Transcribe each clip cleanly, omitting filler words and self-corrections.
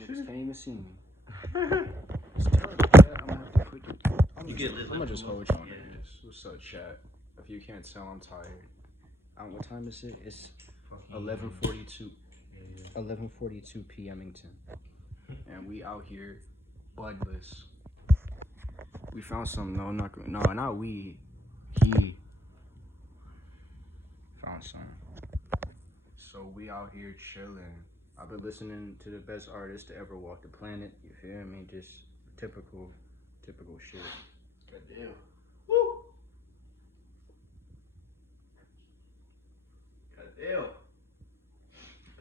Niggas can't even see me. I'm gonna just hold y'all niggas. What's up, chat? If you can't tell, I'm tired. What time is it? It's 11:42. 11:42 p.m.ington. And we out here, bloodless. We found some. No, not we. He found some. So we out here chilling. I've been listening to the best artist to ever walk the planet. You feel me? Just typical shit. Good deal. Woo! Good deal.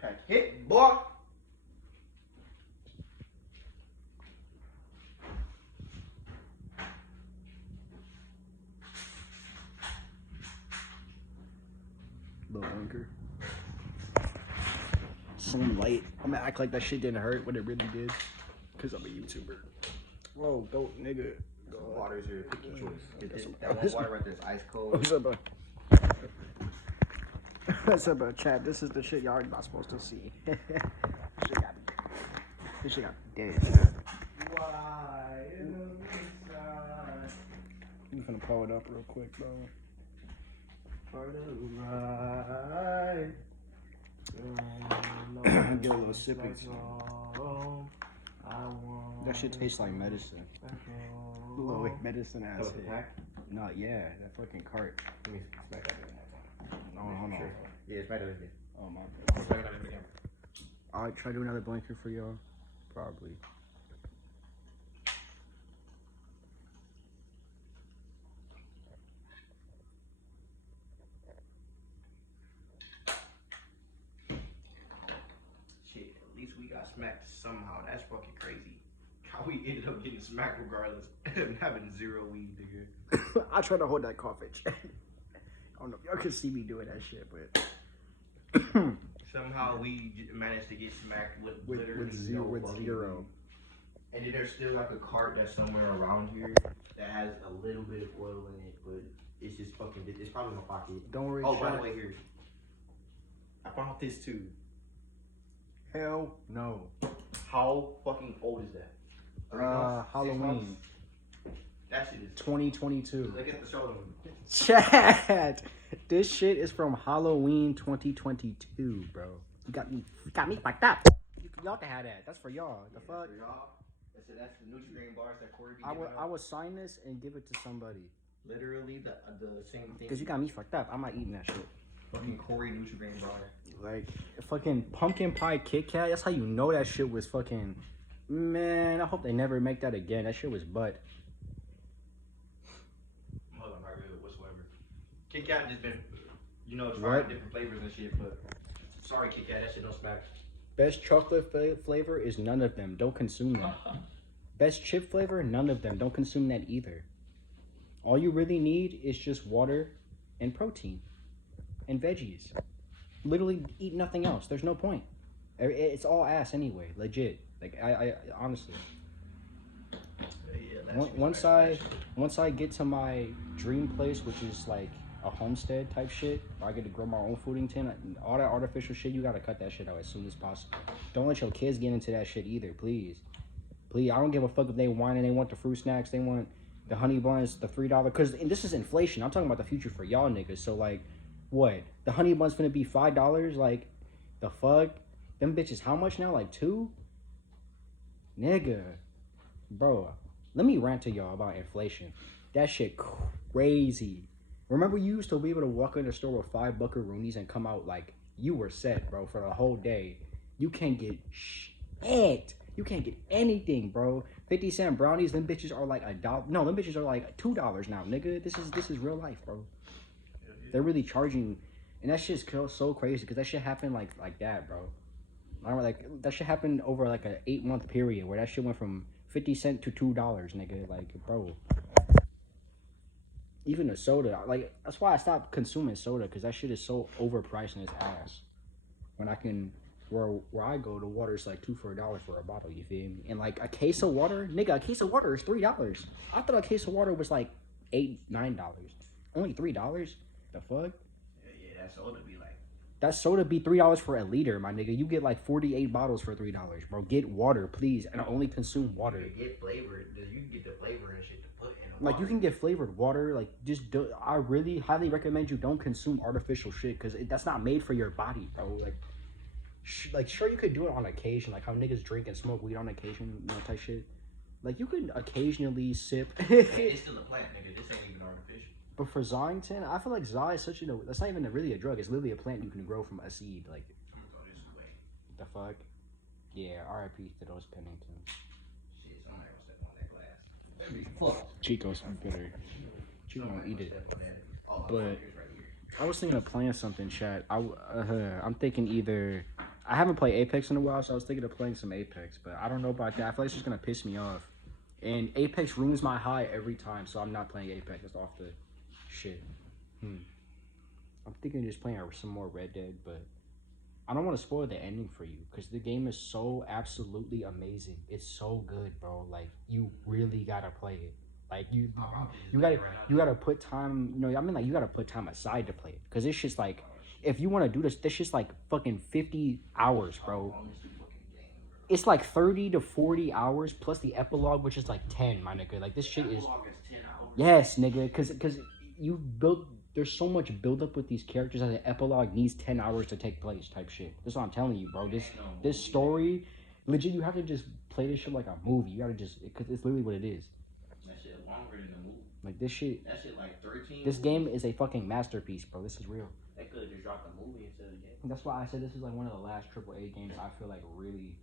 Pack hit, boy. Little anchor. Some light. I'm gonna act like that shit didn't hurt when it really did. Cause I'm a YouTuber. Whoa, dope nigga. Water's here. Pick your choice. That one water right there is ice cold. What's up, bro? What's up, bro? Chat, this is the shit y'all are not supposed to see. This shit got dead. Why in the inside? I'm gonna pull it up real quick, bro. Part of the ride. Get a little sippy. That shit tastes like medicine. Little medicine ass shit. No, yeah, that fucking cart. Let me smack that. Oh, hold on. Yeah, smack that again. Oh my Smack that again. I'll try to do another blanket for y'all. Probably. Shit, at least we got smacked somehow. That's fucking crazy. How we ended up getting smacked regardless and having zero weed, nigga. I try to hold that cough itch. I don't know if y'all can see me doing that shit, but Somehow we managed to get smacked with literally with zero. no fucking weed. And then there's still like a cart that's somewhere around here that has a little bit of oil in it, but it's just fucking. It's probably in my pocket. Don't worry. Oh, by the way, here. I found this too. Hell no. How fucking old is that? 3 months? 6 Halloween. months? That shit is. 2022. Look at the shoulder. Chat. This shit is from Halloween 2022, bro. You got me fucked up. Y'all can have that. That's for y'all. The fuck? For y'all. That's the Nutri-Grain bars that Corey be I giving would sign this and give it to somebody. Literally the same thing. Cause you got me fucked up. I'm not eating that shit. Fucking Corey Nutri-Grain bar. Like fucking pumpkin pie Kit Kat. That's how you know that shit was fucking. Man, I hope they never make that again. That shit was butt. Hold on, not good whatsoever. Kit Kat just been, trying What? different flavors and shit, but sorry, Kit Kat, that shit don't smack. Best chocolate flavor is none of them. Don't consume that. Best chip flavor, none of them. Don't consume that either. All you really need is just water and protein and veggies. Literally eat nothing else. There's no point. It's all ass anyway. Legit. Like I honestly. Yeah, Once I get to my dream place, which is like a homestead type shit, where I get to grow my own food in tin, all that artificial shit, you gotta cut that shit out as soon as possible. Don't let your kids get into that shit either, please. Please, I don't give a fuck if they whine and they want the fruit snacks, they want the honey buns, the $3, because this is inflation. I'm talking about the future for y'all niggas. So like, what? The honey bun's finna be $5? Like, the fuck? Them bitches, how much now? Like 2? Nigga, bro, let me rant to y'all about inflation. That shit crazy. Remember, you used to be able to walk in the store with 5 buckaroonies and come out like you were set, bro, for the whole day. You can't get shit. You can't get anything, bro. 50-cent brownies, them bitches are like $1. No, them bitches are like $2 now, nigga. This is real life, bro. They're really charging, and that shit's so crazy because that shit happened like that, bro. I don't like that shit happened over like an 8-month period where that shit went from 50 cents to $2, nigga. Like, bro. Even a soda, like that's why I stopped consuming soda because that shit is so overpriced in its ass. When I can, where I go, the water's like $2 for $1 for a bottle. You feel me? And like a case of water, nigga, a case of water is $3. I thought a case of water was like $8-9. Only $3. The fuck? Yeah, that soda be like That soda be $3 for a liter, my nigga. You get like 48 bottles for $3, bro. Get water, please, and only consume water. You can get flavored. You can get the flavor and shit to put in. Like you can get flavored water. Like just do, I really highly recommend you don't consume artificial shit because that's not made for your body, bro. Like sure you could do it on occasion, like how niggas drink and smoke weed on occasion, you know, type shit. Like you could occasionally sip. It's still a plant, nigga. This ain't even artificial. But for Zongton, I feel like Za is such that's not even really a drug. It's literally a plant you can grow from a seed. Like, I'm gonna go this way. The fuck? Yeah, R.I.P. to those Pennington. Shit, somebody gonna step on that glass. Fuck. Chico's bitter. Chico gonna eat it. Oh, But right I was thinking of playing something, chat. I'm thinking either. I haven't played Apex in a while, so I was thinking of playing some Apex. But I don't know about that. I feel like it's just gonna piss me off. And Apex ruins my high every time, so I'm not playing Apex. It's off the shit. I'm thinking of just playing some more Red Dead, but I don't want to spoil the ending for you because the game is so absolutely amazing. It's so good, bro. Like you really gotta play it. Like you gotta put time. You know, I mean, like you gotta put time aside to play it because it's just like if you want to do this shit's like fucking 50 hours, bro. It's like 30 to 40 hours plus the epilogue, which is like 10, my nigga. Like this shit is. Yes, nigga, because you build. There's so much build up with these characters that the epilogue needs 10 hours to take place, type shit. That's what I'm telling you, bro. This story, legit, you have to just play this shit like a movie. You gotta just, because it's literally what it is. That shit longer than the movie. Like this shit. That shit like 13. This game is a fucking masterpiece, bro. This is real. They could have just dropped the movie instead of the game. That's why I said this is like one of the last AAA games I feel like really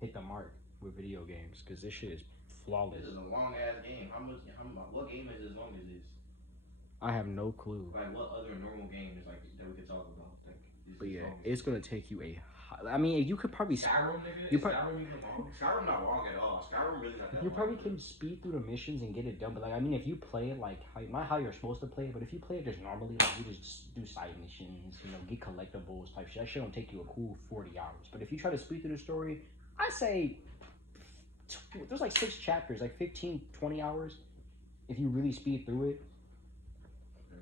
hit the mark with video games, because this shit is flawless. This is a long ass game. What game is as long as this? I have no clue. Like what other normal game is like that we could talk about? Like, but yeah, it's gonna take you I mean, you could probably Skyrim, nigga. Skyrim not long at all. Skyrim really not that You long. probably can speed through the missions and get it done, but like I mean, if you play it like not how you're supposed to play it, but if you play it just normally, like you just do side missions, you know, get collectibles type shit. That shit don't take you a cool 40 hours. But if you try to speed through the story, I say there's like 6 chapters, like 15, 20 hours, if you really speed through it.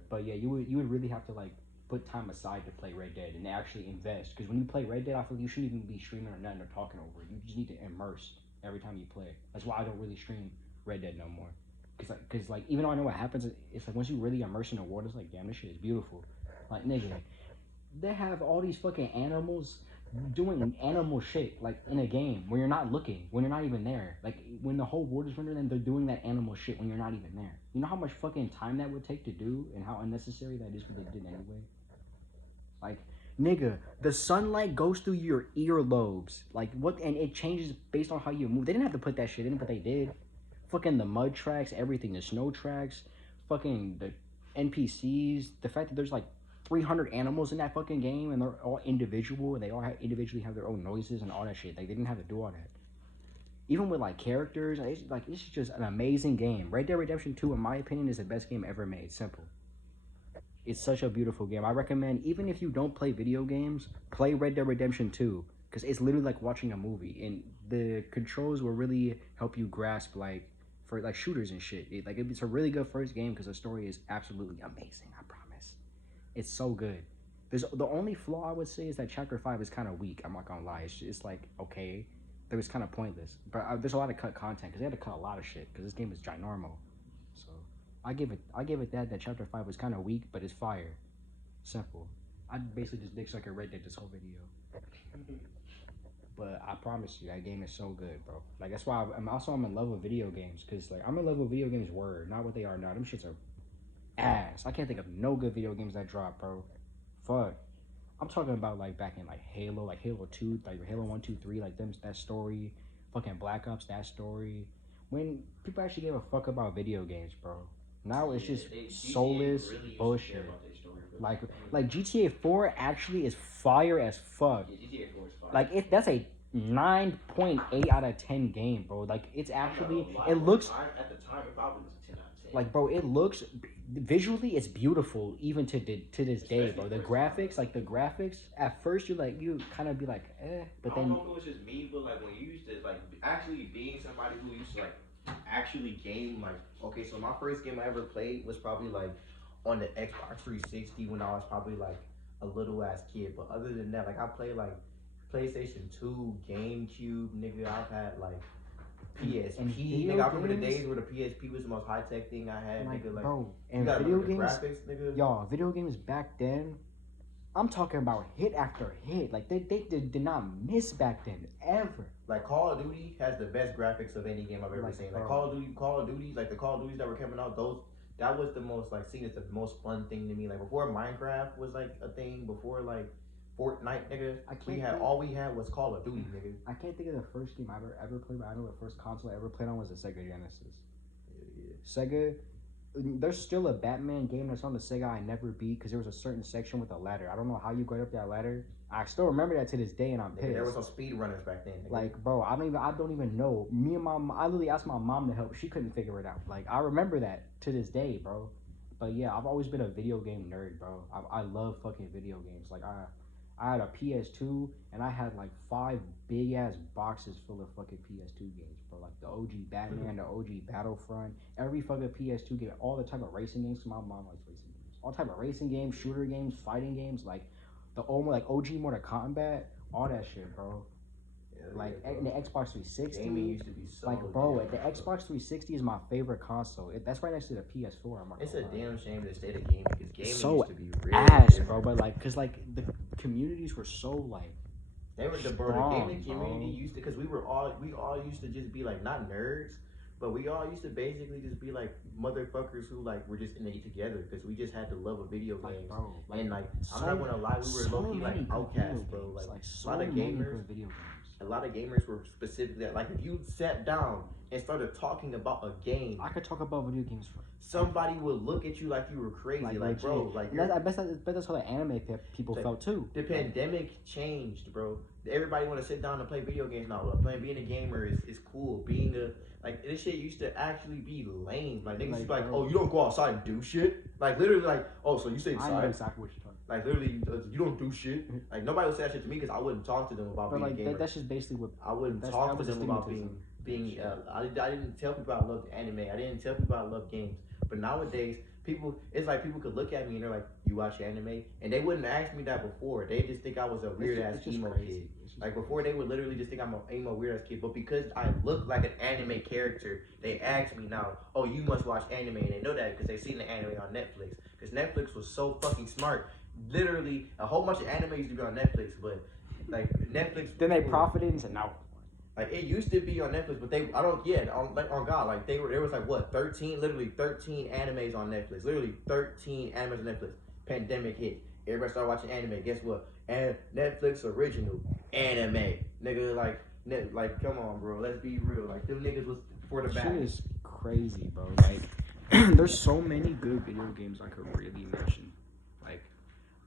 But yeah, you would really have to like put time aside to play Red Dead and actually invest. Because when you play Red Dead, I feel like you shouldn't even be streaming or nothing or talking over it. You just need to immerse every time you play. That's why I don't really stream Red Dead no more. Cause like even though I know what happens, it's like once you really immerse in the world, it's like damn, this shit is beautiful. Like nigga, they have all these fucking animals doing animal shit like in a game when you're not looking, when you're not even there. Like when the whole world is rendered and they're doing that animal shit when you're not even there. You know how much fucking time that would take to do and how unnecessary that is what they did anyway? Like, nigga, the sunlight goes through your earlobes. Like, what? And it changes based on how you move. They didn't have to put that shit in, but they did. Fucking the mud tracks, everything, the snow tracks, fucking the NPCs, the fact that there's like 300 animals in that fucking game and they're all individual and they all individually have their own noises and all that shit. Like, they didn't have to do all that. Even with like characters, it's just an amazing game. Red Dead Redemption 2, in my opinion, is the best game ever made. Simple. It's such a beautiful game. I recommend, even if you don't play video games, play Red Dead Redemption 2. Because it's literally like watching a movie. And the controls will really help you grasp, like, for like shooters and shit. It's a really good first game because the story is absolutely amazing, I promise. It's so good. The only flaw I would say is that Chapter 5 is kind of weak. I'm not going to lie. It's like, okay. It was kind of pointless. But there's a lot of cut content because they had to cut a lot of shit because this game is ginormal. So I give it that Chapter 5 was kind of weak, but it's fire. Simple. I basically just dick sucker Red Dead this whole video. But I promise you, that game is so good, bro. Like that's why I'm in love with video games because like I'm in love with video games. Word, not what they are now. Them shits are ass. I can't think of no good video games that drop, bro. Fuck. I'm talking about like back in like Halo 2, like Halo 1, 2, 3, like them, that story, fucking Black Ops, that story. When people actually gave a fuck about video games, bro. Now it's just soulless really bullshit. Like GTA 4 actually is fire as fuck. Yeah, GTA 4 is fire. Like that's a 9.8 out of 10 game, bro. Like it's actually it looks at the time it probably was a 10 out of 10. Like bro, it looks visually it's beautiful even to this day, bro. The graphics at first you kind of be like but then I don't know if it was just me, but like when you used to like actually being somebody who used to like actually game, like okay, so my first game I ever played was probably like on the Xbox 360 when I was probably like a little ass kid. But other than that, like I play like PlayStation 2, GameCube, nigga. I've had like And PSP, video nigga. I remember the games? days where the PSP was the most high tech thing I had, Like, nigga. Like, bro, you and gotta video remember the games, graphics, nigga. y'all, video games back then, I'm talking about hit after hit. Like, they did not miss back then, ever. Like Call of Duty has the best graphics of any game I've ever Like, seen. Like bro. Call of Duty, like the Call of Duties that were coming out, that was the most like seen as the most fun thing to me. Like before Minecraft was like a thing, before like Fortnite, nigga. All we had was Call of Duty, nigga. I can't think of the first game I ever played, but I know the first console I ever played on was the Sega Genesis. Yeah. Sega, there's still a Batman game that's on the Sega I never beat because there was a certain section with a ladder. I don't know how you got up that ladder. I still remember that to this day, and I'm pissed. There was some speed runners back then, nigga. Like, bro, I don't even know. Me and I literally asked my mom to help. She couldn't figure it out. Like, I remember that to this day, bro. But yeah, I've always been a video game nerd, bro. I love fucking video games. Like, I had a PS2, and I had like 5 big ass boxes full of fucking PS2 games, bro. Like the OG Batman, the OG Battlefront, every fucking PS2 game, all the type of racing games. 'Cause my mom likes racing games. All type of racing games, shooter games, fighting games, like the old like OG Mortal Kombat, all that shit, bro. Like in the Xbox 360, gaming used to be so like, bro, damn the good. Xbox 360 is my favorite console. That's right next to the PS4. It's a damn shame the state of gaming because gaming So used to be real ass, different. bro. But like, cause like the communities were so like. They were the Strong, gaming community used to, because we all used to just be like not nerds, but we all used to basically just be like motherfuckers who like were just in it together because we just had the love of video games. Like, bro, like, And like so, I'm not gonna lie, we were so low key many like good outcasts, video bro. games, Like so a lot of many gamers, good video games. a lot of gamers were specifically like if you sat down and started talking about a game, I could talk about video games for. somebody would look at you like you were crazy, like bro, legit. like And I bet that's how the anime people Like, felt too. the pandemic changed, bro. Everybody want to sit down and play video games now. Like, being a gamer is cool. Being a like this shit used to actually be lame. Like niggas used to be like, bro. oh, you don't go outside and do shit. Like literally, like, oh, so you stay I know inside. exactly what you're talking. Like literally, you don't do shit. Like nobody would say that shit to me because I wouldn't talk to them about But being like a gamer. that's just basically what. I wouldn't that talk to was them about stigmatism. being. I didn't tell people I loved anime. I didn't tell people I loved games. But nowadays, it's like people could look at me and they're like, "You watch anime?" And they wouldn't ask me that before. They just think I was a weird ass It's just emo crazy. kid. It's just Like before, they would literally just think I'm an emo weird ass kid. But because I look like an anime character, they ask me now, "Oh, you must watch anime," and they know that because they seen the anime on Netflix. Because Netflix was so fucking smart. Literally, a whole bunch of anime used to be on Netflix, but like Netflix. Then they people- profited and said no. Like it used to be on Netflix, but on God, like there was like what 13 animes on Netflix, literally 13 animes on Netflix. Pandemic hit, everybody started watching anime. Guess what? And Netflix original anime, nigga, like come on, bro, let's be real. Like them niggas was for the Shit back. is crazy, bro. Like, there's so many good video games I could really mention. Like,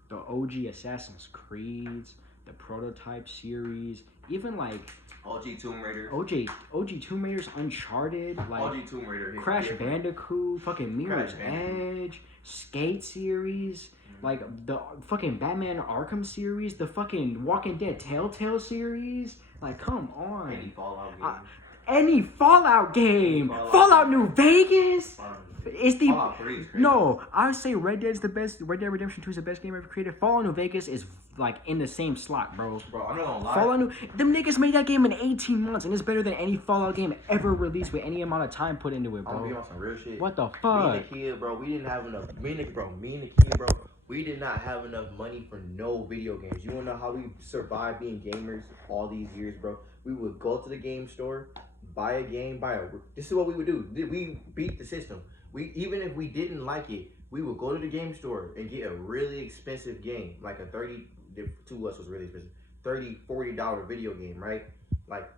the OG Assassin's Creeds, the Prototype series, even like OG Tomb Raider, OG Tomb Raider's Uncharted, like OG Tomb Raider, Crash Bandicoot, fucking Mirror's Crash Bandicoot. Edge, Skate series, like the fucking Batman Arkham series, the fucking Walking Dead Telltale series. Like, come on. any Fallout game. Any Fallout game. Fallout New Vegas. It's the Fallout 3 is crazy. no. I would say Red Dead's the best. Red Dead Redemption 2 is the best game ever created. Fallout New Vegas is like in the same slot, bro. Bro, I'm not gonna lie. Fallout New, them niggas made that game in 18 months, and it's better than any Fallout game ever released with any amount of time put into it, I'm gonna be bro. on some real shit. What the Me fuck? and the kid, bro, we didn't have enough. Me and the kid, bro, we did not have enough money for no video games. You wanna know how we survived being gamers all these years, bro? We would go to the game store, buy a game, This is what we would do. We beat the system. Even if we didn't like it, we would go to the game store and get a really expensive game, like a to us was really expensive, $30-$40 video game, right? Like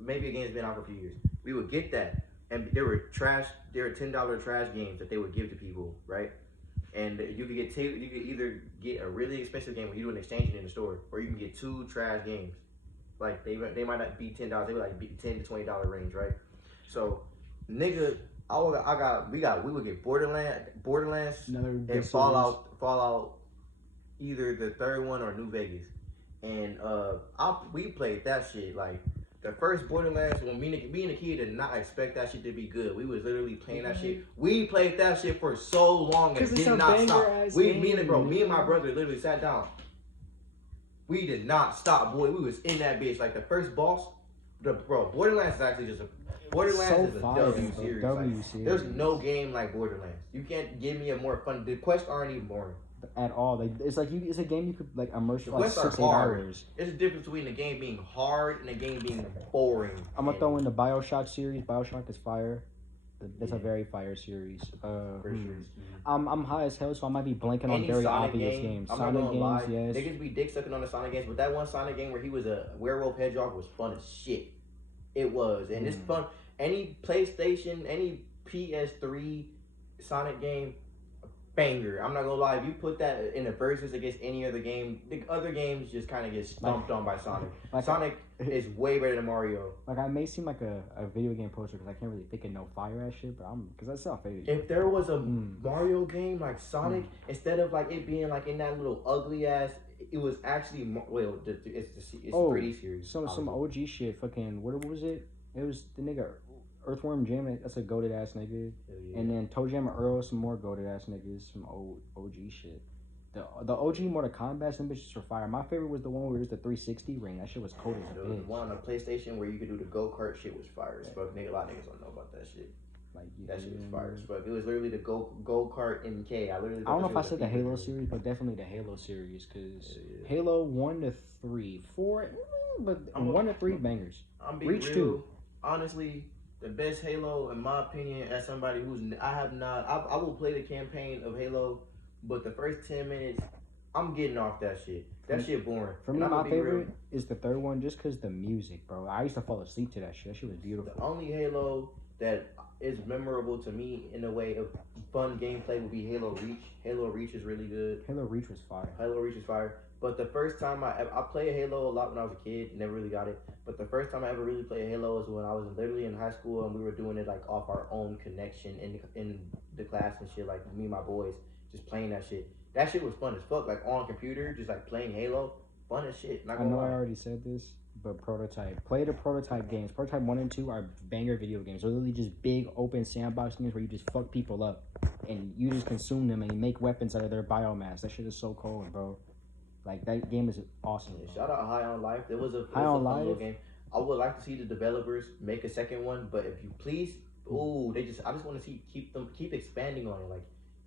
maybe a game's been out for a few years. We would get that, and there were $10 trash games that they would give to people, right? And you could either get a really expensive game when you do an exchange in the store, or you can get 2 trash games. Like they might not be $10, they would like be $10 to $20 range, right? So, nigga, we would get Borderlands Another big and series. Fallout, either the third one or New Vegas, and we played that shit like. The first Borderlands, when me and the kid did not expect that shit to be good. We was literally playing that shit. We played that shit for so long and did not stop. Me and my brother literally sat down We did not stop, boy. We was in that bitch. Like the first boss, Borderlands is actually just a Borderlands So is a fire, W bro. series. W Like, series. there's no game like Borderlands. You can't give me a more fun. The quests aren't even boring. At all. Like it's like it's a game you could like immerse The for like quests are 6-8 hard. hours. There's a difference between the game being hard and the game being boring. I'm gonna throw in the BioShock series. BioShock is fire. That's a Yeah. very fire series. For sure. I'm high as hell, so I might be blanking on Any very Sonic obvious game, games. I'm not Sonic gonna games, lie. yes. Niggas be dick sucking on the Sonic games, but that one Sonic game where he was a werewolf hedgehog was fun as shit. It was, and it's fun. Any PlayStation, any PS3 Sonic game, banger. I'm not gonna lie. If you put that in a versus against any other game, the other games just kind of get stumped on by Sonic. Sonic is way better than Mario. Like I may seem like a video game poster because I can't really think of no fire ass shit, but because that's not favorite. If there was a Mario game like Sonic, instead of like it being like in that little ugly ass, it was actually it's 3D series. Some OG shit. Fucking what was it? It was the nigga Earthworm Jim. That's a goated ass nigga. Yeah. And then Toe Jam and Earl, some more goated ass niggas, some old OG shit. The OG Mortal Kombat, some bitches were fire. My favorite was the one where it was the 360 ring. That shit was cold as a The bitch. one on the PlayStation where you could do the go kart shit was fire as fuck. Nigga, a lot of niggas don't know about that shit. Like That shit was fire as fuck. It was literally the go kart MK. I don't know if I said the Halo series, but definitely the Halo series, because Halo 1 to 3, 4, but 1 to 3 bangers. I'm being Reach real. 2. Honestly, the best Halo, in my opinion, as somebody who's I will play the campaign of Halo, but the first 10 minutes, I'm getting off that shit. That shit boring. For me, my favorite is the third one, just because the music, bro. I used to fall asleep to that shit. That shit was beautiful. The only Halo that is memorable to me in a way of fun gameplay would be Halo Reach. Halo Reach is really good. Halo Reach was fire. Halo Reach is fire. But the first time I played Halo a lot when I was a kid, never really got it. But the first time I ever really played Halo was when I was literally in high school and we were doing it like off our own connection in the class and shit. Like me and my boys just playing that shit. That shit was fun as fuck. Like on computer, just like playing Halo, fun as shit. I know I already said this, but Prototype. Play the Prototype games. Prototype 1 and 2 are banger video games. They're literally just big open sandbox games where you just fuck people up and you just consume them and you make weapons out of their biomass. That shit is so cold, bro. Like that game is awesome. Yeah, shout out High on Life. There was a High on fun little Life game. I would like to see the developers make a second one, but if you please, I just want to see keep expanding on it. Like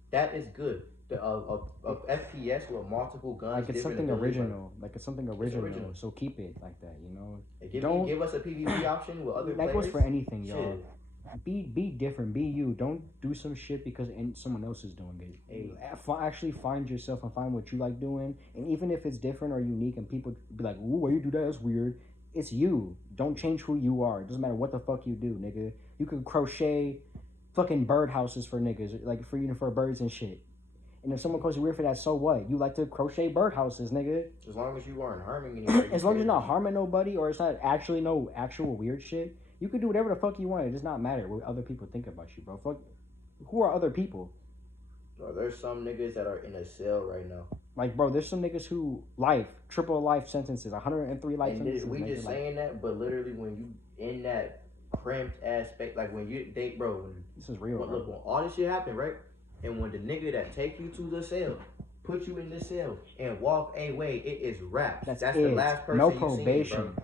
that is good. The FPS with multiple guns. Like it's something original. Like it's something original. So keep it like that, you know. Give us a PvP option with other players. That goes for anything, y'all. Shit. Be different. Be you. Don't do some shit because someone else is doing it. Hey. Actually find yourself and find what you like doing. And even if it's different or unique and people be like, ooh, why you do that? That's weird. It's you. Don't change who you are. It doesn't matter what the fuck you do, nigga. You could crochet fucking birdhouses for niggas. Like for birds and shit. And if someone calls you weird for that, so what? You like to crochet birdhouses, nigga. As long as you aren't harming anybody. As long as you're not harming nobody or it's not actually no actual weird shit, you can do whatever the fuck you want. It does not matter what other people think about you, bro. Fuck, who are other people? Bro, there's some niggas that are in a cell right now. Like, bro, there's some niggas who triple life sentences, 103 life sentences. We just saying that, but literally when you in that cramped aspect, like when you date, bro. This is real, bro. Look, when all this shit happened, right? And when the nigga that take you to the cell, put you in the cell and walk away, it is wrapped. That's the last person no you probation. seen, bro.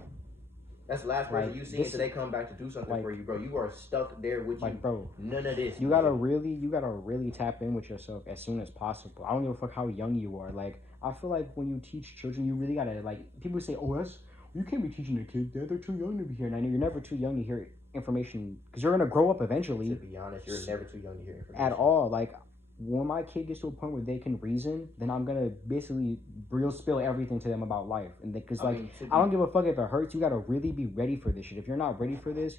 That's the last person you see until they come back to do something for you, bro. You are stuck there with you. Bro, none of this. You gotta really tap in with yourself as soon as possible. I don't give a fuck how young you are. Like, I feel like when you teach children, you really gotta, like, people say, oh, you can't be teaching the kids that. They're too young to be here. And I know you're never too young to hear information because you're gonna grow up eventually. To be honest, you're never too young to hear information. At all. Like, when my kid gets to a point where they can reason, then I'm gonna basically real spill everything to them about life. And because I don't give a fuck if it hurts. You gotta really be ready for this shit. If you're not ready for this,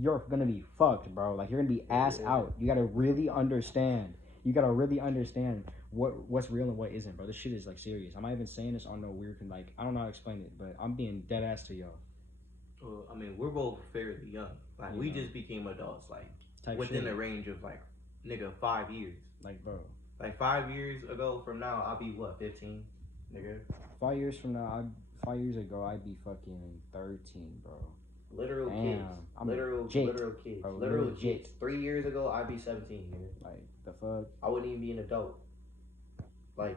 you're gonna be fucked, bro. Like you're gonna be ass out. You gotta really understand. You gotta really understand what's real and what isn't, bro. This shit is like serious. I'm not even saying this on no weird like I don't know how to explain it, but I'm being dead ass to y'all. Well, I mean, we're both fairly young. Like we just became adults, like within the range of like 5 years. Like, bro. Like 5 years ago from now, I'll be what, 15, nigga? 5 years from now, 5 years ago, I'd be fucking 13, bro. Literal kids. Literal kids. Bro, literal kids. 3 years ago, I'd be 17, nigga. Like, the fuck? I wouldn't even be an adult. Like,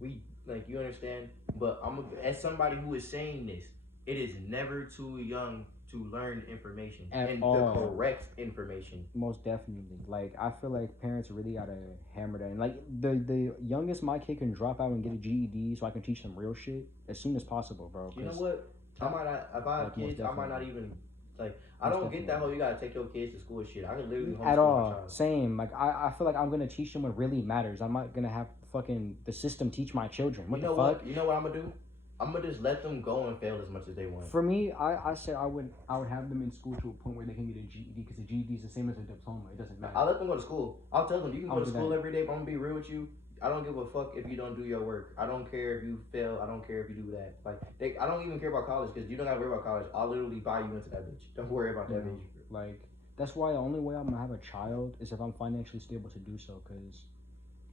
we like you understand. But as somebody who is saying this, it is never too young to learn information At and all. the correct information. Most definitely. Like I feel like parents really gotta hammer that. And like the youngest my kid can drop out and get a GED, so I can teach them real shit as soon as possible, bro. You know what? I might not. If I have Like, most kids, I might not definitely. even like. I Most don't get that definitely. whole you gotta take your kids to school shit. I can literally homeschool At my all. child. Same. Like I feel like I'm gonna teach them what really matters. I'm not gonna have fucking the system teach my children. What You know the fuck? what? You know what I'm gonna do? I'm gonna just let them go and fail as much as they want. For me, I said I would have them in school to a point where they can get a GED because the GED is the same as a diploma. It doesn't matter. I'll let them go to school. I'll tell them you can I'll go to do school that. every day, but I'm gonna be real with you. I don't give a fuck if you don't do your work. I don't care if you fail. I don't care if you do that. Like I don't even care about college because you don't gotta worry about college. I'll literally buy you into that bitch. Don't worry about that Yeah. bitch. Like that's why the only way I'm gonna have a child is if I'm financially stable to do so. Cause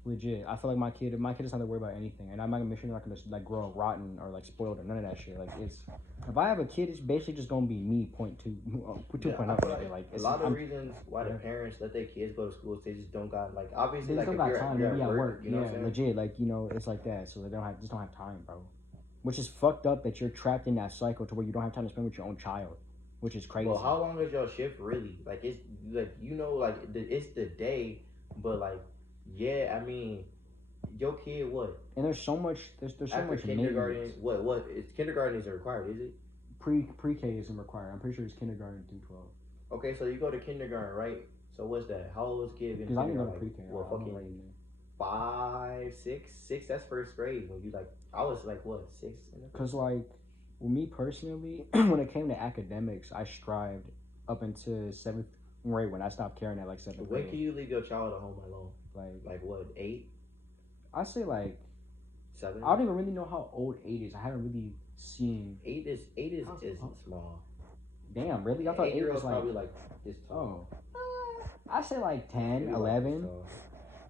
legit, I feel like my kid doesn't have to worry about anything, and I'm not gonna make sure they're not gonna like grow up rotten or like spoiled or none of that shit. Like it's if I have a kid, it's basically just gonna be me 2.0. I feel like Like a lot of reasons why the parents let their kids go to school, they just don't got like obviously they like still if got you're, time. you're They be at at work, work. you know what I'm Yeah, saying? legit. Like it's like that. So they just don't have time, bro. Which is fucked up that you're trapped in that cycle to where you don't have time to spend with your own child, which is crazy. Well, how long is your shift really? Like it's like it's the day, but like yeah, I mean, your kid what? And there's so much. There's so After much kindergarten, maintenance. what? It's kindergarten isn't required, is it? Pre-K isn't required. I'm pretty sure it's kindergarten through 12. Okay, so you go to kindergarten, right? So what's that? How old is kid in Because I didn't go to kindergarten? pre-K. Well, I'm fucking already there. 5, 6. That's first grade. When you like, I was like what 6? Because like, with me personally, when it came to academics, I strived up into 7th grade when I stopped caring at like 7th When grade. can you leave your child at home alone? Like what 8, I say like 7? I don't even really know how old 8 is. I haven't really seen. 8 is small. Damn, really? I thought 8 was like. probably like this tall. I say like 10, Maybe 11, like this tall.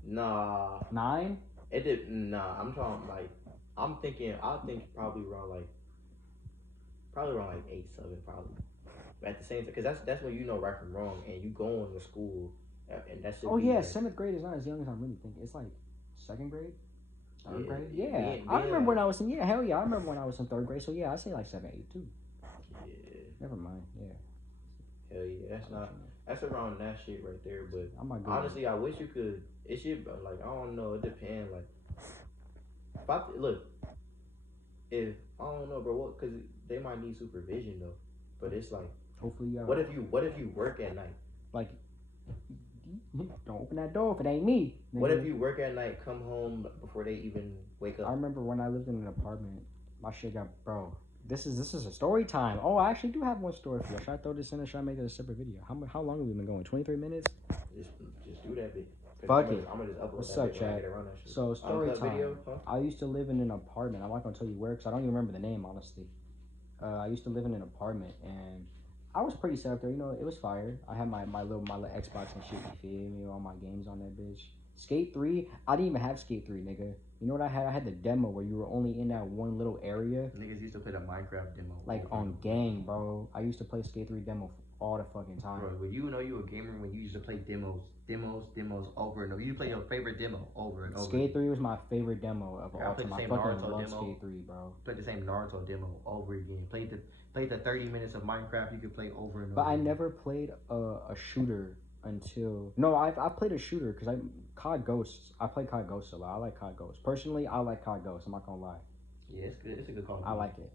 Nah, 9. it did. Nah, I'm talking like I think probably around like 8, 7 probably. But at the same time, because that's when you know right from wrong, and you going to school, and that's. Oh yeah, 7th grade is not as young as I'm really thinking. It's like 2nd grade. 3rd grade? Yeah. I remember when I was in, hell yeah, I remember when I was in 3rd grade, so yeah, I say like 7, 8 too. Yeah. Never mind, yeah. Hell yeah, that's around that shit right there, but I'm not good. honestly, I wish you could, it should, like, I don't know, it depends, like, if, I don't know, bro, what, because they might need supervision, though, but it's like, hopefully you what if you work at night? Like, don't open that door if it ain't me. Nigga. What if you work at night, come home before they even wake up? I remember when I lived in an apartment, my shit got, bro, this is a story time. Oh, I actually do have one story for you. Should I throw this in or should I make it a separate video? How long have we been going? 23 minutes? Just do that bit. Fuck it. I'm gonna just upload What's that up, bit when I chat? get around that shit. So, story time. Video, huh? I used to live in an apartment. I'm not going to tell you where because I don't even remember the name, honestly. I used to live in an apartment and I was pretty set up there. You know, it was fire. I had my little Xbox and shit, you feel me? All my games on that bitch. Skate 3, I didn't even have Skate 3, nigga. You know what I had? I had the demo where you were only in that one little area. Niggas used to play the Minecraft demo. Like on gang, bro. I used to play Skate 3 demo all the fucking time. Bro, well, you know you a gamer when you used to play demos over and over. You play your favorite demo over and over. Skate 3 was my favorite demo of all played time. the I same fucking Naruto love demo. Skate 3, bro. Played the same Naruto demo over again. Played the 30 minutes of Minecraft you could play over and over. But I never played a shooter until... No, I played a shooter because COD Ghosts. I play COD Ghosts a lot. I like COD Ghosts. Personally, I like COD Ghosts. I'm not gonna lie. Yeah, it's good. It's a good call. I like it.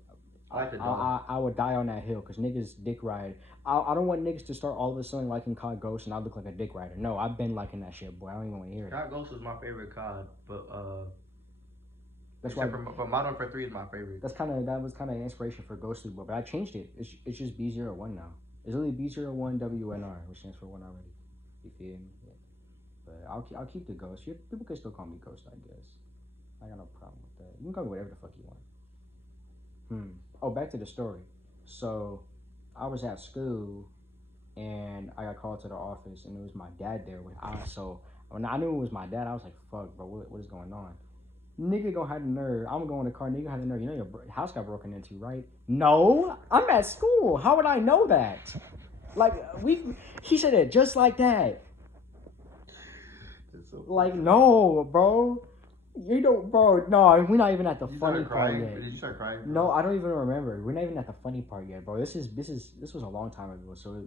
I like the demo. I would die on that hill because niggas dick ride. I don't want niggas to start all of a sudden liking COD Ghosts and I look like a dick rider. No, I've been liking that shit, boy. I don't even want to hear it. COD Ghost was my favorite COD, but That's why. for Modern Warfare 3 is my favorite. That was kind of inspiration for Ghostly, but I changed it. It's just B01 now. It's really B01 WNR, which stands for one already. You feel me? Yeah. But I'll keep the Ghost. People can still call me Ghost, I guess. I got no problem with that. You can call me whatever the fuck you want. Oh, back to the story. So, I was at school, and I got called to the office, and it was my dad there. So, when I knew it was my dad, I was like, fuck, bro, what is going on? Nigga gonna have the nerve. I'm going to the car, nigga have the nerve. You know your house got broken into, right? No, I'm at school. How would I know that? Like, he said it just like that. Like, no, bro. You know, bro. No, we're not even at the You funny started part crying. yet. Did you start crying? Bro? No, I don't even remember. We're not even at the funny part yet, bro. This was a long time ago, so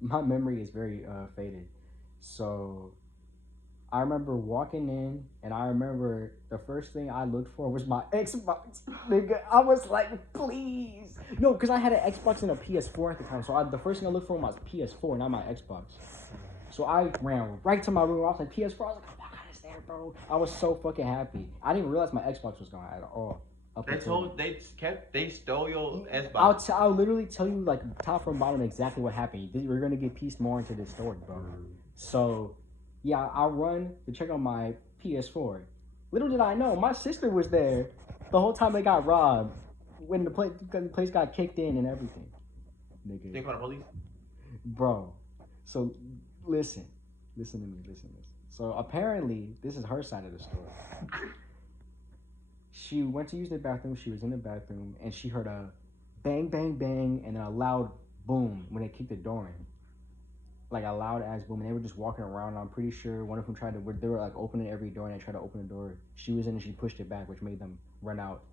my memory is very faded. So I remember walking in, and I remember the first thing I looked for was my Xbox. Nigga, I was like, please. No, because I had an Xbox and a PS4 at the time, so the first thing I looked for was my PS4, not my Xbox. So I ran right to my room. I was like, PS4. I was like, oh my god, it's there, bro. I was so fucking happy. I didn't even realize my Xbox was gone at all. They stole your Xbox. I'll literally tell you like top from bottom exactly what happened. We're gonna get pieced more into this story, bro. So, yeah, I run to check on my PS4. Little did I know, my sister was there the whole time they got robbed. When the place got kicked in and everything. Nigga. They call the police? Bro. So listen to me. So apparently, this is her side of the story. She went to use the bathroom. She was in the bathroom, and she heard a bang, bang, bang, and then a loud boom when they kicked the door in. Like a loud ass boom, and they were just walking around. And I'm pretty sure one of them they were like opening every door, and they tried to open the door. She was in, and she pushed it back, which made them run out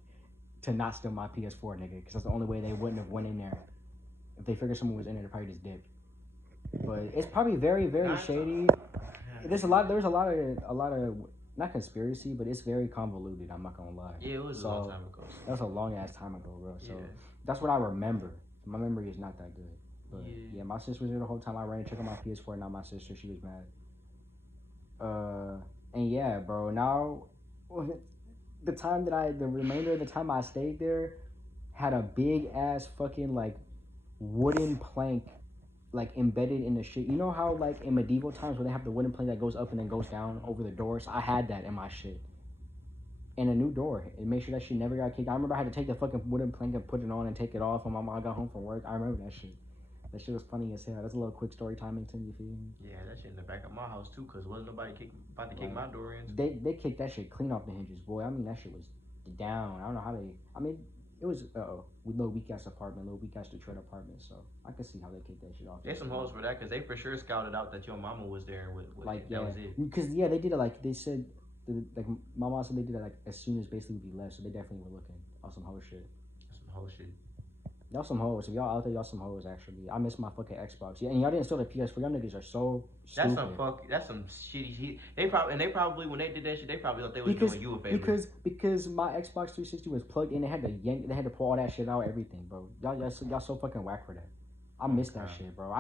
to not steal my PS4, nigga. Because that's the only way they wouldn't have went in there. If they figured someone was in there, they probably just dipped. But it's probably very, very shady. There's a lot of not conspiracy, but it's very convoluted. I'm not gonna lie. Yeah, it was a long time ago. That was a long ass time ago, bro. So that's what I remember. My memory is not that good. But yeah, my sister was there the whole time. I ran to check on my PS4. Not my sister. She was mad. And yeah, bro. Now, the remainder of the time I stayed there, had a big ass fucking like wooden plank like embedded in the shit. You know how like in medieval times where they have the wooden plank that goes up and then goes down over the doors? I had that in my shit. And a new door. And make sure that shit never got kicked. I remember I had to take the fucking wooden plank and put it on and take it off when I got home from work. I remember that shit. That shit was funny as hell. That's a little quick story timing to you, feel me? Yeah, that shit in the back of my house too, cause wasn't nobody about to kick my door in. They kicked that shit clean off the hinges, boy. I mean that shit was down. I don't know how they. I mean it was little weak ass Detroit apartment. So I could see how they kicked that shit off. There's some hoes for that, cause they for sure scouted out that your mama was there with like that was it. Because yeah, they did it like they said. Like my mom said they did it like as soon as basically we left, so they definitely were looking on some hoe shit. Y'all some hoes. If y'all out there, y'all some hoes. Actually, I miss my fucking Xbox. Yeah, and y'all didn't steal the PS4. Y'all niggas are so stupid. That's some shitty shit. They probably when they did that shit, they probably thought they was doing you a favor. Because my Xbox 360 was plugged in. They had to pull all that shit out, everything, bro. Y'all so fucking whack for that. I miss that shit, bro.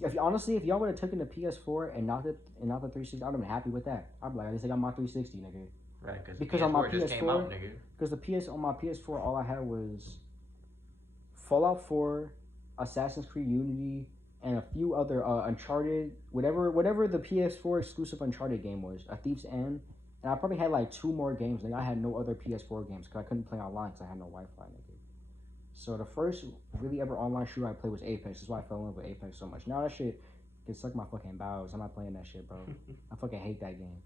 If y'all would have taken the PS4 and not the 360, I'd have been happy with that. I'd be like, at least I got my 360, nigga. Right, because on my PS4, on my PS4, all I had was Fallout 4, Assassin's Creed Unity, and a few other Uncharted, whatever the PS4 exclusive Uncharted game was, A Thief's End, and I probably had like 2 more games. Like I had no other PS4 games because I couldn't play online because I had no Wi-Fi. Nigga. So the first really ever online shooter I played was Apex. That's why I fell in love with Apex so much. Now that shit can suck my fucking bowels. I'm not playing that shit, bro. I fucking hate that game.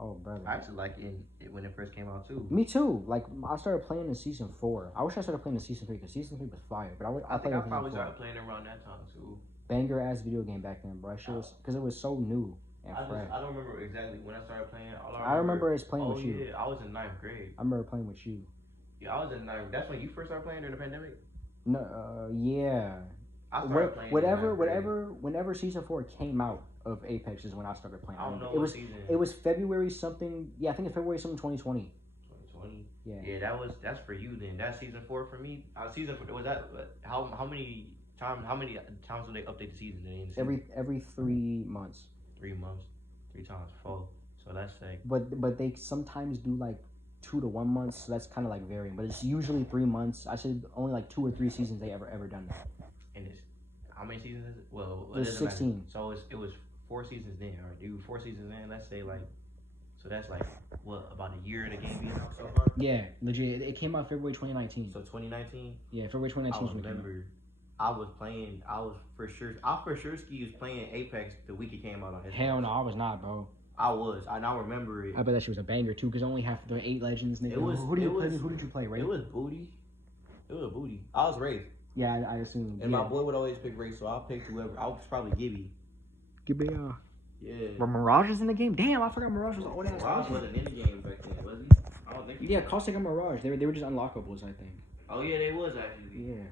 Oh, brother. I actually like it when it first came out too. Me too. Like I started playing in season 4. I wish I started playing in season 3 because season 3 was fire. But I think I probably started playing around that time too. Banger ass video game back then, bro. Shit was because it was so new and fresh. I don't remember exactly when I started playing. I remember is playing with you. Yeah, I was in 9th grade. I remember playing with you. Yeah, I was in 9th. That's when you first started playing during the pandemic. No, yeah. I started playing. Whenever season 4 came out of Apex is when I started playing. I don't know it what was season. It was February something. Yeah, I think it's February something 2020. 2020. Yeah. Yeah, that's for you then. That's season 4 for me. Season 4 was that? How many times? How many times will they update the season? Every 3 months. 3 months. 3 times 4. So that's like. But they sometimes do like 2 to 1 month. So that's kind of like varying. But it's usually 3 months. I said only like 2 or 3 seasons they ever done that. And it's how many seasons is it? Well, it was 16. Matter. So it was 4 seasons then. All right, you 4 seasons in. Let's say like. So that's like, what, about a year of the game being out so far? Yeah, legit. It came out February 2019. So 2019? Yeah, February 2019. I remember I was for sure ski was playing Apex the week it came out on his Hell no, I was not, bro. I now remember it. I bet that shit was a banger too, because only half the 8 legends, nigga. Who did you play, Wraith? It was Booty. I was Wraith. Yeah, I assume. And my boy would always pick Wraith, so I'll pick whoever. I was probably Gibby. Gibby, Yeah. But Mirage is in the game. Damn, I forgot Mirage was an old ass. Mirage wasn't in the game back then, was he? I don't think he Yeah, was. Caustic and Mirage. They were just unlockables, I think. Oh yeah, they was actually. Yeah.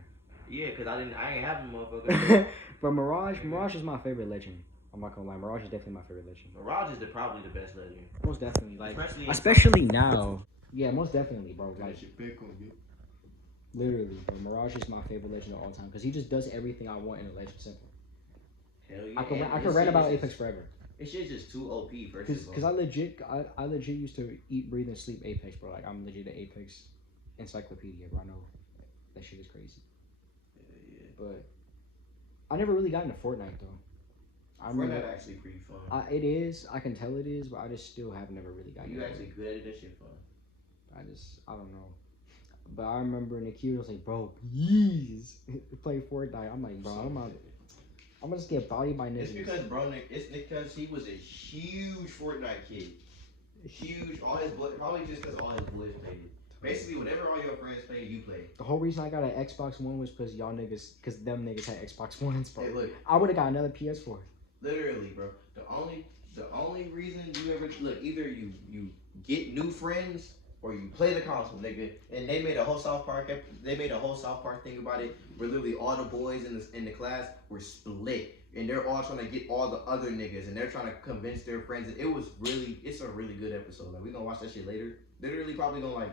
Yeah, cause I ain't have them motherfuckers. But Mirage is my favorite legend. I'm not gonna lie, Mirage is definitely my favorite legend. Mirage is probably the best legend. Most definitely, like Especially now. Yeah, most definitely, bro. Like That's your pick on you. literally, bro. Mirage is my favorite legend of all time because he just does everything I want in a legend. Simple. Hell yeah. I could rant about Apex forever. This shit's just too OP first of all. Because I legit used to eat, breathe, and sleep Apex, bro. Like I'm legit the Apex encyclopedia, bro. I know that shit is crazy. Yeah. But I never really got into Fortnite though. Fortnite actually pretty fun. It is. I can tell it is, but I just still have never really gotten. You into actually it. good at this shit fun. I don't know. But I remember Nikhil was like, bro, please play Fortnite. I'm like, bro, I'm gonna just get bodied by niggas. It's because, bro, it's because he was a huge Fortnite kid. Huge. All his boys, probably just because all his boys played it. Basically, whenever all your friends play, you play. The whole reason I got an Xbox One was because them niggas had Xbox Ones, bro. Hey, look. I would have got another PS4. Literally, bro. The only reason you ever look, either you get new friends or you play the console, nigga. And they made a whole South Park thing about it, where literally all the boys in the class were split, and they're all trying to get all the other niggas, and they're trying to convince their friends. And it's a really good episode. Like we gonna watch that shit later. Literally, probably gonna like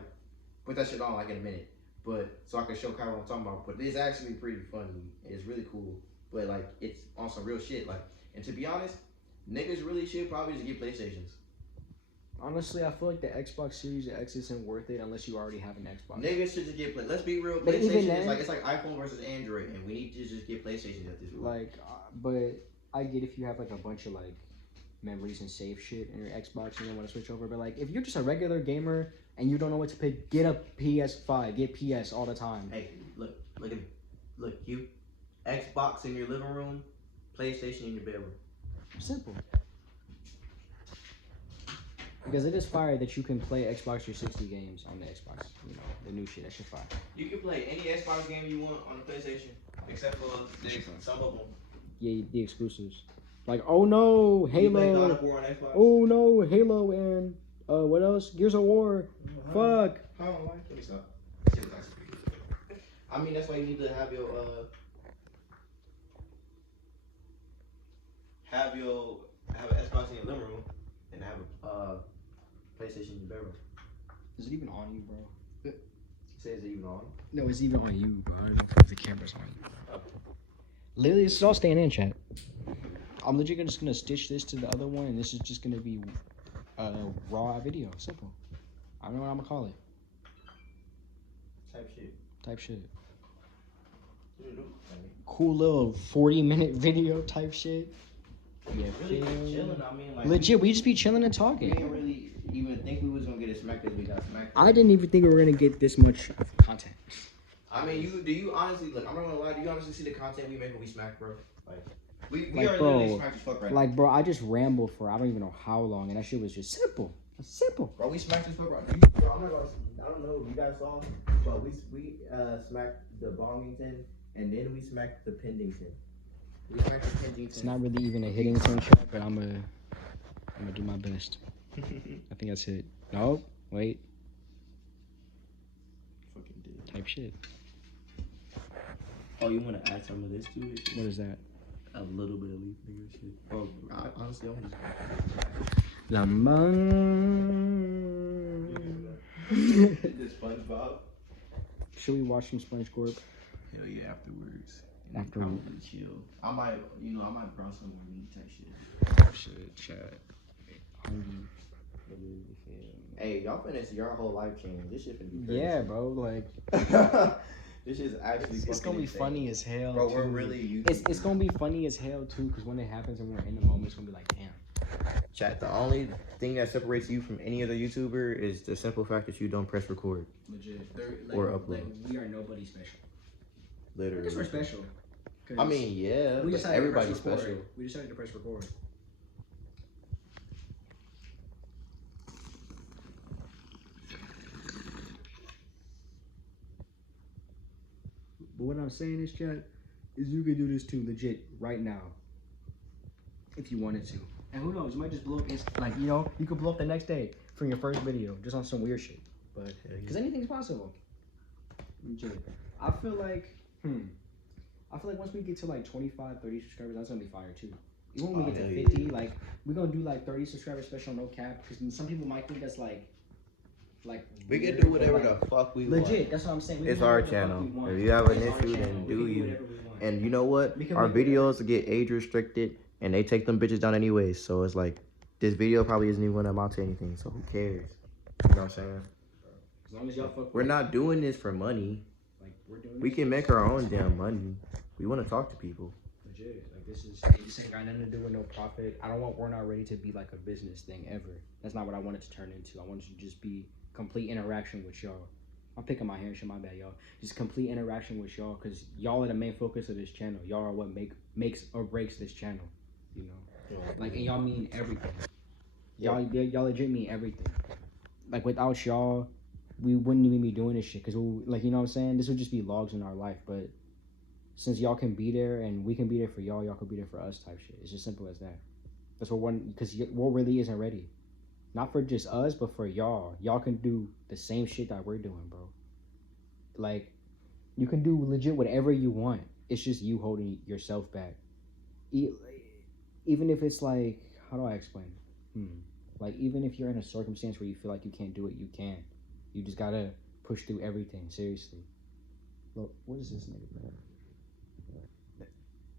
put that shit on like in a minute, but so I can show Kyra what I'm talking about. But it's actually pretty funny. It's really cool. But like it's on some real shit. Like, and to be honest, niggas really should probably just get PlayStations. Honestly, I feel like the Xbox Series X isn't worth it unless you already have an Xbox. Niggas should just get Let's be real. But even PlayStation then, it's like iPhone versus Android, and we need to just get PlayStations at this point. Like, but I get if you have like a bunch of like memories and save shit in your Xbox and you want to switch over. But like, if you're just a regular gamer and you don't know what to pick, get a PS5, get PS all the time. Hey, look at me. Look, you. Xbox in your living room, PlayStation in your bedroom. Simple. Because it is fire that you can play Xbox 360 games on the Xbox. You know, the new shit. That shit fire. You can play any Xbox game you want on the PlayStation, except for some of them. Yeah, the exclusives. Like, oh no, You play God Halo. of War on Xbox? Oh no, Halo and what else? Gears of War. Fuck. Hold on, let me stop. I mean, that's why you need to have your have an Xbox in your living room and have a PlayStation in your bedroom. Is it even on you, bro? It says it even on. No, it's even on you, bro. The camera's on you. Literally, this is all staying in, chat. I'm legit just gonna stitch this to the other one, and this is just gonna be a raw video. Simple. I don't know what I'm gonna call it. Type shit. Cool little 40-minute video type shit. Yeah, Really chilling. I mean, like legit, we just be chilling and we talking. didn't really even think we was gonna get it smacked as we got smacked. I didn't even think we were gonna get this much content. I mean, do you honestly look? I'm not gonna lie. Do you honestly see the content we make when we smack, bro? Like, we Like, are bro, literally smacked as fuck right now. Like, bro, I just rambled for I don't even know how long, and that shit was just simple. Simple. Bro, we smacked as fuck right now. Bro, I'm not gonna. I don't know if you guys saw, but we smacked the Bongington, and then we smacked the Pendington. We smacked the Pendington. It's not really even a hitting tone shot, but I'm gonna do my best. I think that's it. No, wait. Fucking did. Type shit. Oh, you want to add some of this to it? What is that? A little bit of leaf finger shit. Bro, honestly, I'm just. This SpongeBob. Should we watch some SpongeBob? Hell yeah, afterwards. After Probably chill. I might bro some more meat type shit. shit, chat. Hey, y'all finna see your whole life change. This shit finna be crazy. Yeah, bro. Like, this is actually. it's gonna be insane. funny as hell. Bro, we're too. really. It's gonna be funny as hell too, because when it happens and we're in the moment, it's gonna be like, damn. Chat. The only thing that separates you from any other YouTuber is the simple fact that you don't press record. Legit. Or upload. we are nobody special. Literally. Because we're special. I mean, yeah, but everybody's special. We decided to press record. But what I'm saying is, chat, is you could do this too, legit, right now. If you wanted to. And who knows, you might just blow up. Like, you know, you could blow up the next day from your first video just on some weird shit. But because anything's possible. Legit. I feel like once we get to like 25, 30 subscribers, that's gonna be fire too. Even when we get to 50, like we're gonna do like 30 subscribers special, no cap. Because some people might think that's like we weird, can do whatever like, the fuck we legit, want. that's what I'm saying. It's our channel. If you have an issue, then do you. And you know what? Our videos get age restricted, and they take them bitches down anyways. So it's like, this video probably isn't even gonna amount to anything. So who cares? You know what I'm saying? As long as y'all fuck. We're not doing this for money. Like we're doing. We can make our own damn money. We want to talk to people. Legit. Like this ain't got nothing to do with no profit. I don't want We're Not Ready to be like a business thing ever. That's not what I want it to turn into. I want it to just be complete interaction with y'all. I'm picking my hair and shit, my bad, y'all. Just complete interaction with y'all, because y'all are the main focus of this channel. Y'all are what makes or breaks this channel, you know? Like, and y'all mean everything. Y'all legit mean everything. Like, without y'all, we wouldn't even be doing this shit, because, like, you know what I'm saying? This would just be logs in our life, but since y'all can be there, and we can be there for y'all, y'all can be there for us type shit. It's just simple as that. That's what because what really isn't ready. Not for just us, but for y'all. Y'all can do the same shit that we're doing, bro. Like, you can do legit whatever you want. It's just you holding yourself back. Even if it's like, how do I explain it? Like, even if you're in a circumstance where you feel like you can't do it, you can. You just gotta push through everything, seriously. Look, what is this nigga, man?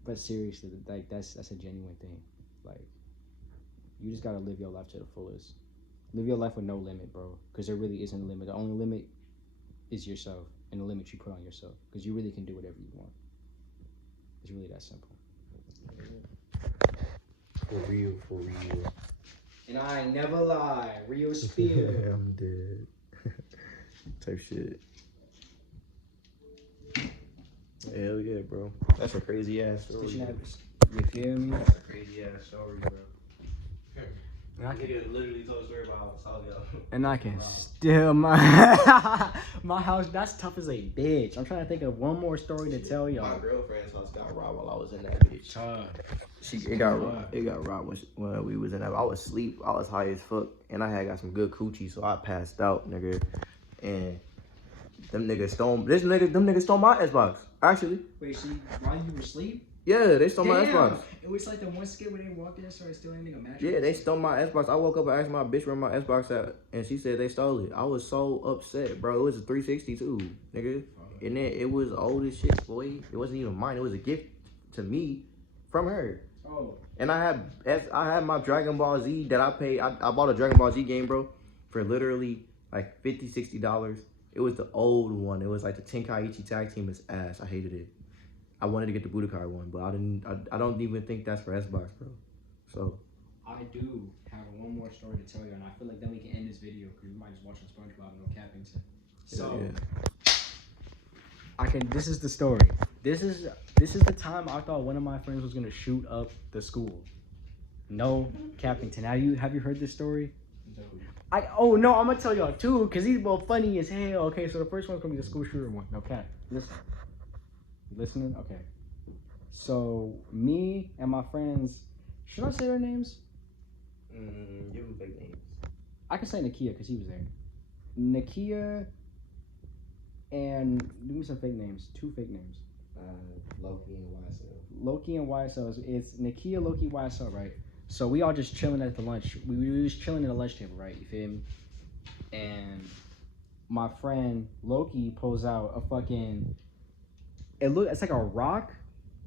But seriously, like, that's a genuine thing. Like, you just gotta live your life to the fullest. Live your life with no limit, bro. Because there really isn't a limit. The only limit is yourself and the limit you put on yourself. Because you really can do whatever you want. It's really that simple. For real, for real. And I ain't never lie. Real spill. I'm dead. Type shit. Hell yeah, bro. That's a crazy ass story. You feel me? That's a crazy ass story, bro. And I can, literally told a story about how I saw y'all. and I can still my my house. That's tough as a bitch. I'm trying to think of one more story to tell My y'all. girlfriend's house got robbed while I was in that bitch. It got robbed when we was in that. I was asleep. I was high as fuck, and I had got some good coochie, so I passed out, nigga. And them niggas stole my Xbox. Actually, Wait, so while you were asleep? yeah, they stole my Xbox. It was like the one skit where they walked in and started stealing a mattress. Yeah, they stole my Xbox. I woke up and asked my bitch where my Xbox at, and she said they stole it. I was so upset, bro. It was a 362, nigga. And then it was old as shit, boy. It wasn't even mine. It was a gift to me from her. Oh. And I had my Dragon Ball Z that I paid. I bought a Dragon Ball Z game, bro, for literally like $50, $60. It was the old one. It was like the Tenkaichi tag team is ass. I hated it. I wanted to get the Budokai one, but I don't even think that's for Xbox, bro. So I do have one more story to tell you, and I feel like then we can end this video because we might just watch SpongeBob and no Cappington. So this is the story. This is the time I thought one of my friends was gonna shoot up the school. No Cappington. Have you heard this story? No. I'm gonna tell y'all too, cause he's both funny as hell. Okay, so the first one's gonna be the school shooter one. Okay, listen. You listening? Okay. So me and my friends, should I say their names? give them fake names. I can say Nakia because he was there. Nakia and give me some fake names. 2 fake names. Loki and YSL. Loki and YSL. It's Nakia, Loki, YSL, right? So we all just chilling at the lunch. We were just chilling at the lunch table, right? You feel me? And my friend Loki pulls out a fucking. It's like a rock,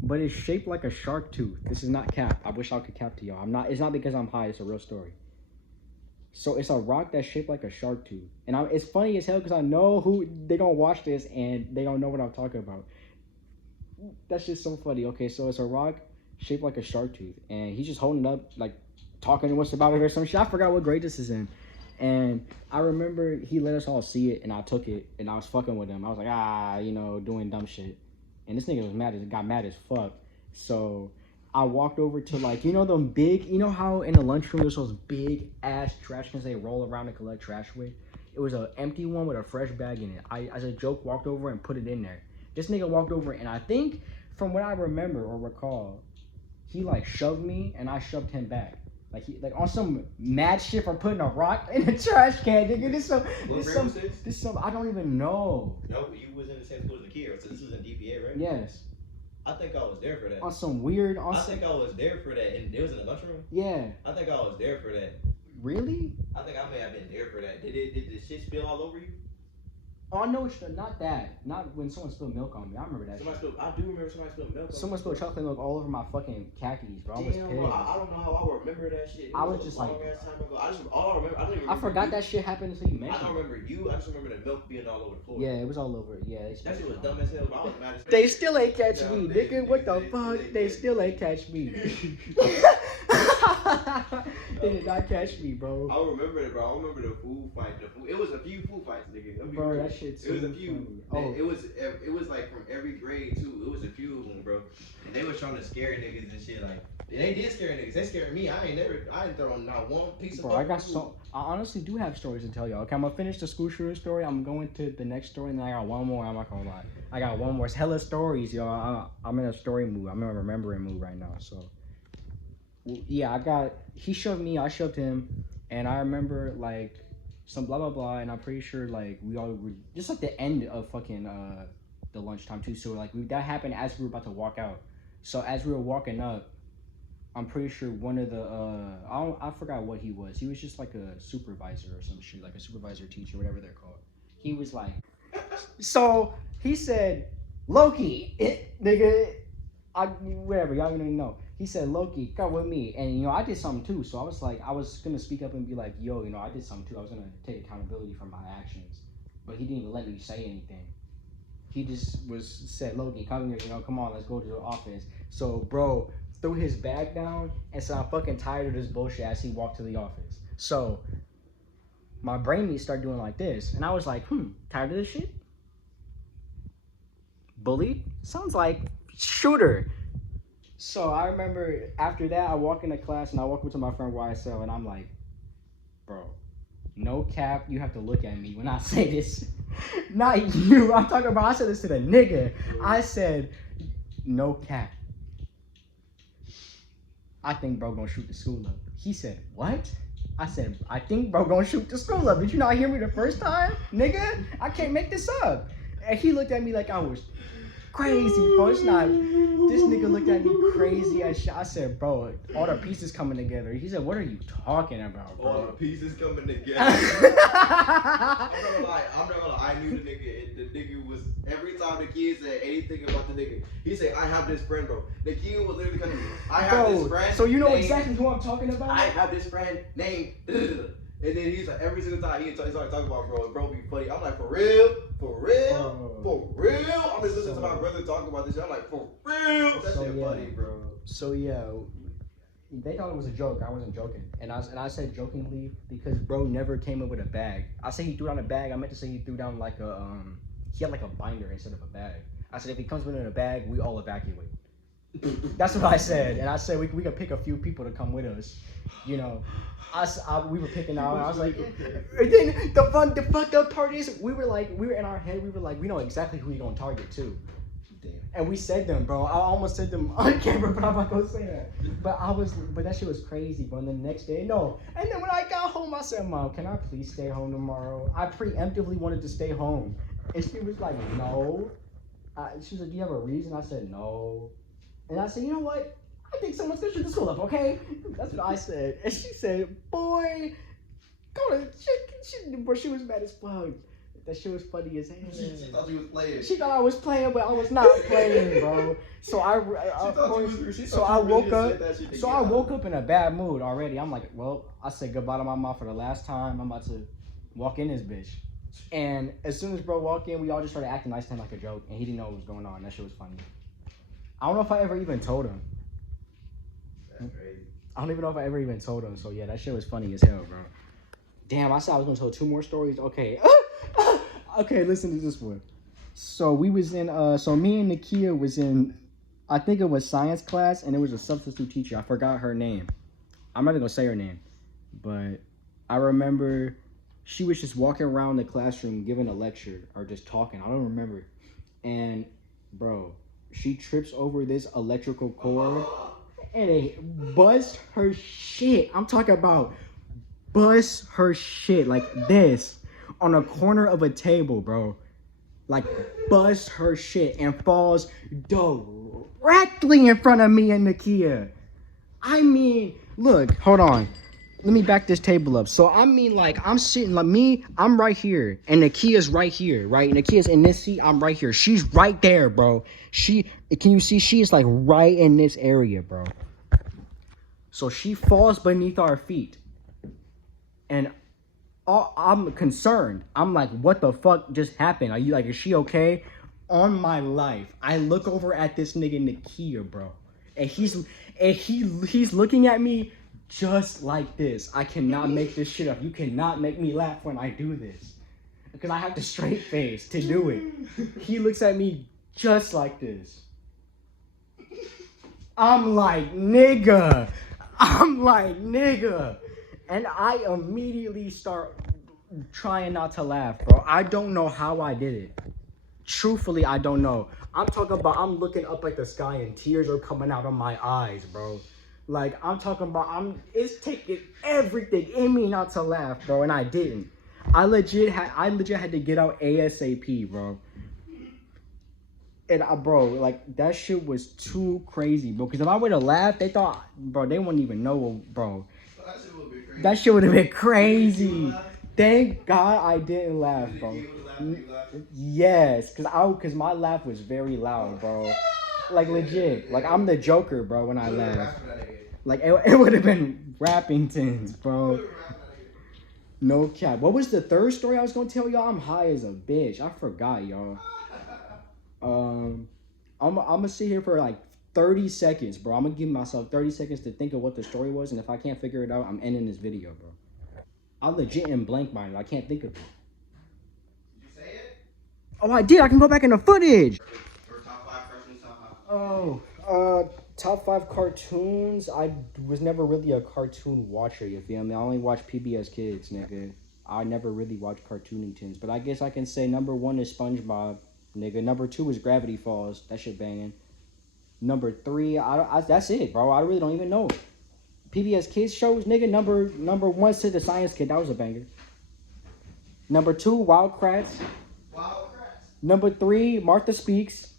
but it's shaped like a shark tooth. This is not cap. I wish I could cap to y'all. It's not because I'm high. It's a real story. So it's a rock that's shaped like a shark tooth, and it's funny as hell because I know who they gonna watch this and they don't know what I'm talking about. That's just so funny. Okay, so it's a rock shaped like a shark tooth, and he's just holding it up, like talking to us about it or some shit. I forgot what grade this is in, and I remember he let us all see it, and I took it, and I was fucking with him. I was like, doing dumb shit, and this nigga got mad as fuck. So I walked over to them big, how in the lunchroom there's those big ass trash cans they roll around and collect trash with. It was an empty one with a fresh bag in it. I, as a joke, walked over and put it in there. This nigga walked over, and I think, from what I remember or recall, he shoved me, and I shoved him back. Like on some mad shit for putting a rock in a trash can, nigga. This some I don't even know. No, you was in the same school as the kid, so this was in DPA, right? Yes. I think I was there for that. On some weird. I think I was there for that, and it was in the lunchroom. Yeah. I think I was there for that. Really? I think I may have been there for that. Did the shit spill all over you? Oh no, not that. Not when someone spilled milk on me. I remember that. I do remember somebody spilled milk. Someone spilled chocolate milk all over my fucking khakis, bro. I was pissed. Bro, I don't know how I remember that shit. I was just like, time ago. All I remember, I don't even. I forgot that shit happened until you mentioned. I don't remember you. I just remember the milk being all over the floor. Yeah, it was all over. Yeah, that shit was dumb as hell. But I was mad as They still ain't catch me, nigga. What the fuck? They still ain't catch me. They did not catch me, bro. I remember it, bro. I remember the food fight. It was a few food fights, nigga. Bro, that shit's. It was a few. Oh. It was like from every grade too. It was a few of them, bro. And they was trying to scare niggas and shit. Like they did scare niggas. They scared me. I ain't throwing not one piece of. Bro, I honestly do have stories to tell y'all. Okay, I'm gonna finish the school shooter story. I'm going to the next story, and then I got one more. I'm not gonna lie. I got one more. It's hella stories, y'all. I'm in a story mood. I'm in a remembering mood right now. So, yeah, he shoved me. I shoved him, and I remember like some blah blah blah. And I'm pretty sure like we all were just like the end of fucking the lunchtime too. So like that happened as we were about to walk out. So as we were walking up, I'm pretty sure one of the I forgot what he was. He was just like a supervisor or some shit, like a supervisor teacher, whatever they're called. He was like, so he said, Loki, nigga, whatever, y'all don't even know. He said, Loki, come with me, and I did something too. So I was like, I was gonna speak up and be like, yo, I did something too. I was gonna take accountability for my actions, but he didn't even let me say anything. He just said, Loki, come here, come on, let's go to the office. So bro threw his bag down and said, I'm fucking tired of this bullshit as he walked to the office. So my brain meat started doing like this, and I was like, tired of this shit? Bullied? Sounds like shooter. So I remember after that, I walk into class and I walk up to my friend YSL and I'm like, bro, no cap, you have to look at me when I say this. Not you. I'm talking about, I said this to the nigga. I said, no cap. I think bro gonna shoot the school up. He said, what? I said, I think bro gonna shoot the school up. Did you not hear me the first time? Nigga, I can't make this up. And he looked at me like I was crazy, bro. It's not. This nigga looked at me crazy as shit. I said, bro, all the pieces coming together. He said, what are you talking about, bro? All the pieces coming together. I'm not gonna lie. I knew the nigga, and the nigga was, every time the kid said anything about the nigga, he said, I have this friend, bro. The kid was literally coming, I have this friend. So you know exactly who I'm talking about? I have this friend named. And then he's like, every single time he started talking about bro be funny. I'm like, for real? For real? For real? I'm just listening to my brother talk about this shit. I'm like, for real? That shit funny, bro. So yeah, they thought it was a joke. I wasn't joking. And I said jokingly because bro never came up with a bag. I said he threw down a bag. I meant to say he threw down like a, he had like a binder instead of a bag. I said if he comes within a bag, we all evacuate. That's what I said. And I said we could pick a few people to come with us. We were picking out. I was like, and then the fucked up part is we were in our head. We were like, we know exactly who we gonna target too. Damn. And we said them, bro. I almost said them on camera, but I'm not gonna say that. But that shit was crazy, bro. And the next day, no. And then when I got home, I said, Mom, can I please stay home tomorrow? I preemptively wanted to stay home, and she was like, no. She was like, do you have a reason? I said, no. And I said, you know what? I think someone's gonna shoot the school up, okay? That's what I said. And she said, boy, go to bro, she was mad as fuck. That shit was funny as hell. She thought you was playing. She thought I was playing, but I was not playing, bro. So I woke up in a bad mood already. I'm like, well, I said goodbye to my mom for the last time. I'm about to walk in this bitch. And as soon as bro walked in, we all just started acting nice to him like a joke, and he didn't know what was going on. That shit was funny. I don't know if I ever even told him. I don't even know if I ever even told him. So yeah, that shit was funny as hell, bro. Damn, I said I was gonna tell 2 more stories. Okay. Okay, listen to this one. So we was in so me and Nakia was in, I think it was science class, and it was a substitute teacher. I forgot her name. I'm not even gonna say her name, but I remember she was just walking around the classroom giving a lecture or just talking. I don't remember. And bro, she trips over this electrical cord and it bust her shit. I'm talking about bust her shit like this on a corner of a table, bro. Like bust her shit and falls directly in front of me and Nakia. I mean, look, hold on. Let me back this table up. So I mean, like, I'm sitting like me, I'm right here, and Nakia's right here, right? Nakia's in this seat, I'm right here. She's right there, bro. Can you see? She's like right in this area, bro. So she falls beneath our feet, and I'm concerned. I'm like, what the fuck just happened? Are you like, is she okay? On my life, I look over at this nigga Nakia, bro, and he's looking at me just like this. I cannot make this shit up. You cannot make me laugh when I do this, because I have the straight face to do it. He looks at me just like this. I'm like, nigga. And I immediately start trying not to laugh, bro. I don't know how I did it. Truthfully, I don't know. I'm talking about, I'm looking up at the sky and tears are coming out of my eyes, bro. Like, I'm talking about, it's taking everything in me not to laugh, bro, and I didn't. I legit had to get out ASAP, bro. And bro, like, that shit was too crazy, bro. Because if I would have laughed, they thought, bro, they wouldn't even know, bro. That shit would have been crazy. Thank God I didn't laugh, bro. Yes, cause my laugh was very loud, bro. Like legit, like I'm the Joker, bro. When I laugh, like it would have been Rappingtons, bro. No cap. What was the third story I was gonna tell y'all? I'm high as a bitch. I forgot, y'all. I'm gonna sit here for like 30 seconds, bro. I'm gonna give myself 30 seconds to think of what the story was, and if I can't figure it out, I'm ending this video, bro. I legit am blank minded. I can't think of it. Oh, I did. I can go back in the footage. Oh, top 5 cartoons. I was never really a cartoon watcher, you feel me? I only watch PBS Kids, nigga. I never really watched Cartooningtons. But I guess I can say number 1 is SpongeBob, nigga. Number 2 is Gravity Falls. That shit banging. Number 3, that's it, bro. I really don't even know. PBS Kids shows, nigga. Number 1, Sid the Science Kid. That was a banger. Number 2, Wild Kratts. Number 3, Martha Speaks.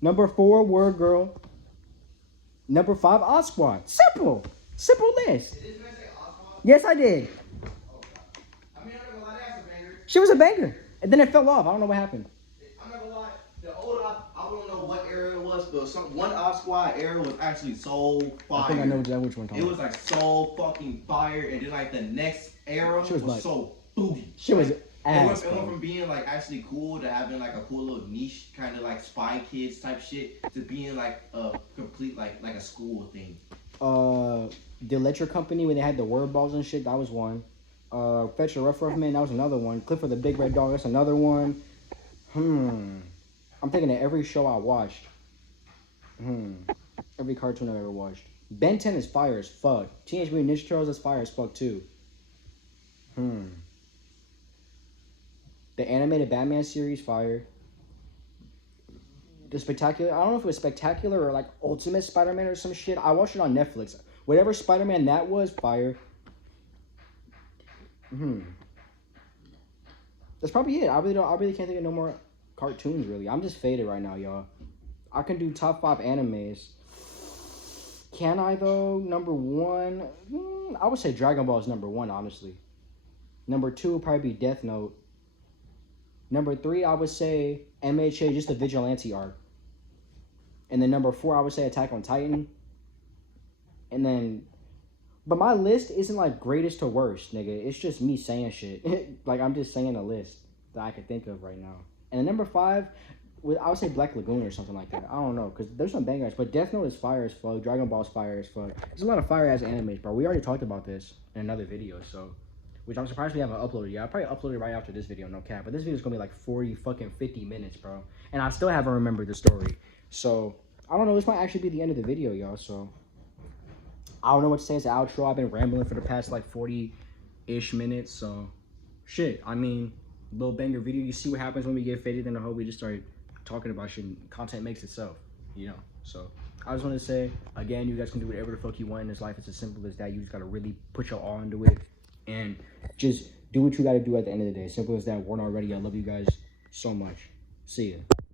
Number 4, Word Girl. Number 5, Odd Squad. Simple list. Did this man say Oswald? Yes, I did. I mean, I'm not gonna lie, that's a banger. She was a banger, and then it fell off. I don't know what happened. I'm not gonna lie, the old I don't know what era it was, but one Odd Squad era was actually so fire. I think I know which one. It was like so fucking fire, and then like the next era was like, so booty. She was It ass. went from being like actually cool to having like a cool little niche kind of like Spy Kids type shit to being like a complete like a school thing. The Electric Company when they had the word balls and shit, that was one. Fetch a Rough Man, that was another one. Clifford the Big Red Dog, that's another one. I'm thinking of every show I watched. Every cartoon I've ever watched. Ben 10 is fire as fuck. Teenage Mutant Ninja Turtles is fire as fuck too. The animated Batman series, fire. The Spectacular, I don't know if it was Spectacular or like Ultimate Spider-Man or some shit. I watched it on Netflix. Whatever Spider-Man that was, fire. That's probably it. I really can't think of no more cartoons really. I'm just faded right now, y'all. I can do top 5 animes. Can I though? Number 1, I would say Dragon Ball is number 1, honestly. Number 2 would probably be Death Note. Number 3, I would say MHA, just the Vigilante arc. And then number 4, I would say Attack on Titan. And then, but my list isn't like greatest to worst, nigga. It's just me saying shit. Like, I'm just saying a list that I could think of right now. And then number 5, I would say Black Lagoon or something like that. I don't know, because there's some bangers. But Death Note is fire as fuck. Dragon Ball is fire as fuck. There's a lot of fire-ass animes, bro. We already talked about this in another video, so... Which I'm surprised we haven't uploaded yet. I'll probably upload it right after this video, no cap. But this video is going to be like 50 minutes, bro. And I still haven't remembered the story. So, I don't know. This might actually be the end of the video, y'all. So, I don't know what to say as an outro. I've been rambling for the past like 40-ish minutes. So, shit. I mean, little banger video. You see what happens when we get faded in the hole. We just start talking about shit and content makes itself. you know. So I just want to say again, you guys can do whatever the fuck you want in this life. It's as simple as that. You just gotta really put your all into it and just do what you gotta do at the end of the day. Simple as that. We're not ready. I love you guys so much. See ya.